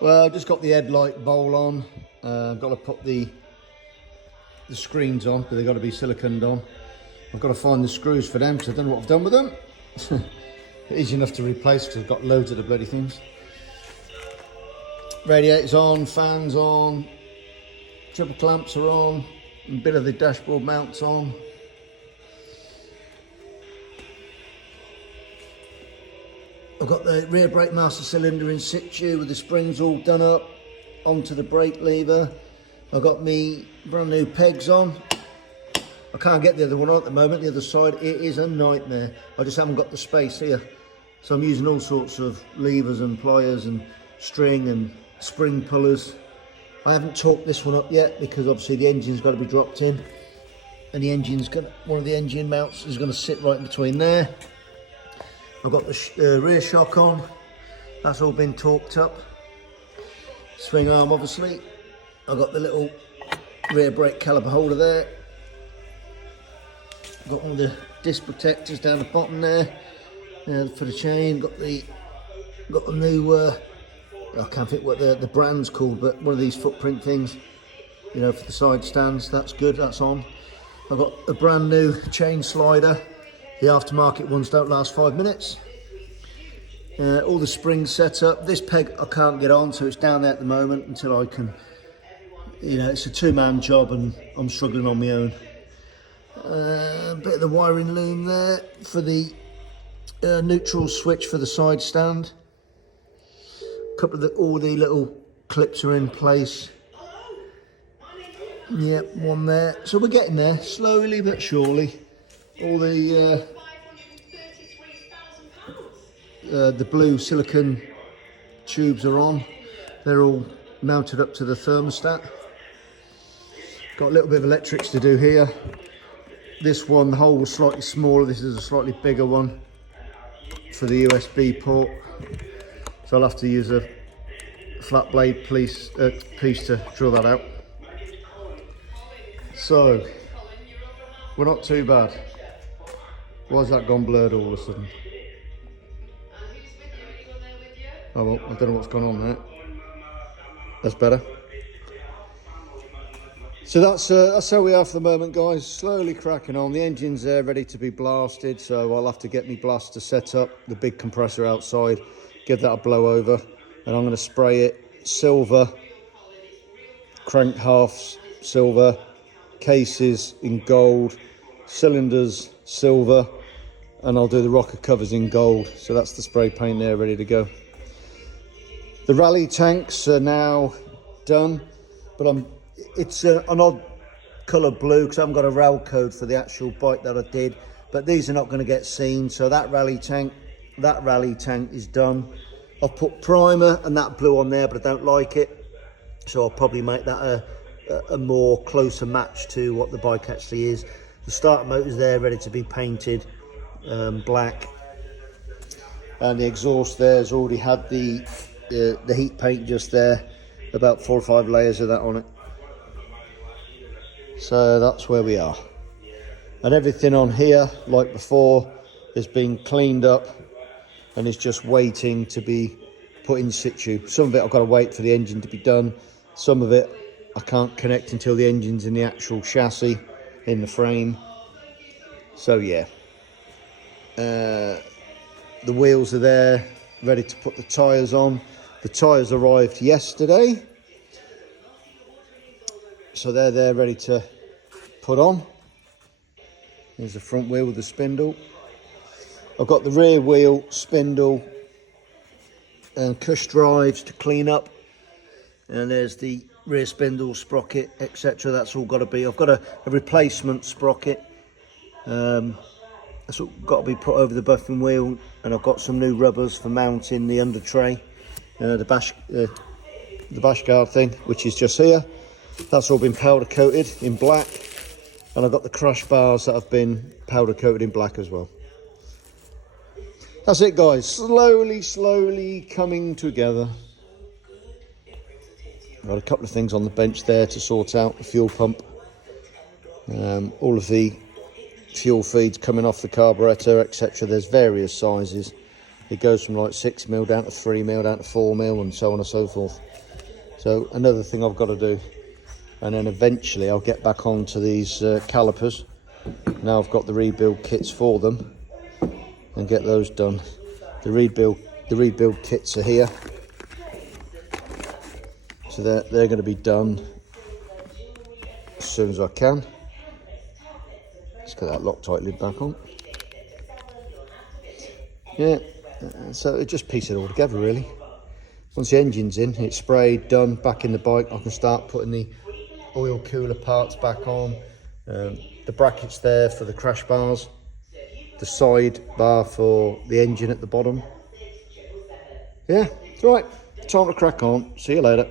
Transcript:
Well, I've just got the headlight bowl on. I've got to put the screens on, but they've got to be siliconed on. I've got to find the screws for them because I don't know what I've done with them. Easy enough to replace because I've got loads of the bloody things. Radiators on, fans on, triple clamps are on, a bit of the dashboard mounts on. I've got the rear brake master cylinder in situ with the springs all done up onto the brake lever. I've got me brand new pegs on. I can't get the other one on at the moment, the other side. It is a nightmare. I just haven't got the space here. So I'm using all sorts of levers and pliers and string and spring pullers. I haven't torqued this one up yet because obviously the engine's got to be dropped in. And the engine's got, one of the engine mounts is going to sit right in between there. I've got the rear shock on, that's all been torqued up. Swing arm obviously. I've got the little rear brake caliper holder there. I've got one of the disc protectors down the bottom there for the chain. Got the new, I can't think what the brand's called, but one of these footprint things, you know, for the side stands. That's good, that's on. I've got a brand new chain slider. The aftermarket ones don't last 5 minutes. All the springs set up. This peg I can't get on, so it's down there at the moment until I can, you know, it's a two-man job and I'm struggling on my own. A bit of the wiring loom there for the neutral switch for the side stand. A couple of all the little clips are in place. Yep, one there. So we're getting there, slowly but surely. All the blue silicone tubes are on. They're all mounted up to the thermostat. Got a little bit of electrics to do here. This one, the hole was slightly smaller. This is a slightly bigger one for the USB port. So I'll have to use a flat blade piece to drill that out. So, we're not too bad. Why's that gone blurred all of a sudden? Oh well, I don't know what's gone on there. That's better. So that's how we are for the moment, guys. Slowly cracking on. The engine's there, ready to be blasted. So I'll have to get me blaster set up, the big compressor outside, give that a blow over, and I'm going to spray it silver, crank halves silver, cases in gold, cylinders silver, and I'll do the rocker covers in gold. So that's the spray paint there, ready to go. The rally tanks are now done, but it's an odd colour blue because I haven't got a RAL code for the actual bike that I did, but these are not going to get seen. So that rally tank is done. I've put primer and that blue on there, but I don't like it, so I'll probably make that a more closer match to what the bike actually is. The starter motor's there, ready to be painted black, and the exhaust there has already had the heat paint just there, about 4 or 5 layers of that on it. So that's where we are, and everything on here, like before, has been cleaned up and is just waiting to be put in situ. Some of it I've got to wait for the engine to be done. Some of it I can't connect until the engine's in the actual chassis, in the frame. So yeah, the wheels are there, ready to put the tyres on. The tyres arrived yesterday, so they're there ready to put on. There's the front wheel with the spindle. I've got the rear wheel, spindle and cush drives to clean up, and there's the rear spindle, sprocket, etc. That's all got to be, I've got a replacement sprocket that's all got to be put over the buffing wheel, and I've got some new rubbers for mounting the under tray, the bash guard thing, which is just here. That's all been powder coated in black, and I've got the crush bars that have been powder coated in black as well. That's it, guys. Slowly coming together. I've got a couple of things on the bench there to sort out. The fuel pump, all of the fuel feeds coming off the carburettor, etc. There's various sizes. it goes from like 6mm down to 3mm down to 4mm and so on and so forth. So another thing I've got to do, and then eventually I'll get back onto these calipers. Now I've got the rebuild kits for them, and get those done. The rebuild kits are here, so they're going to be done as soon as I can. Let's get that Loctite lid back on. Yeah, so it just piece it all together really. Once the engine's in, it's sprayed, done, back in the bike, I can start putting the oil cooler parts back on. The brackets there for the crash bars, the side bar for the engine at the bottom. Yeah, it's right, time to crack on. See you later.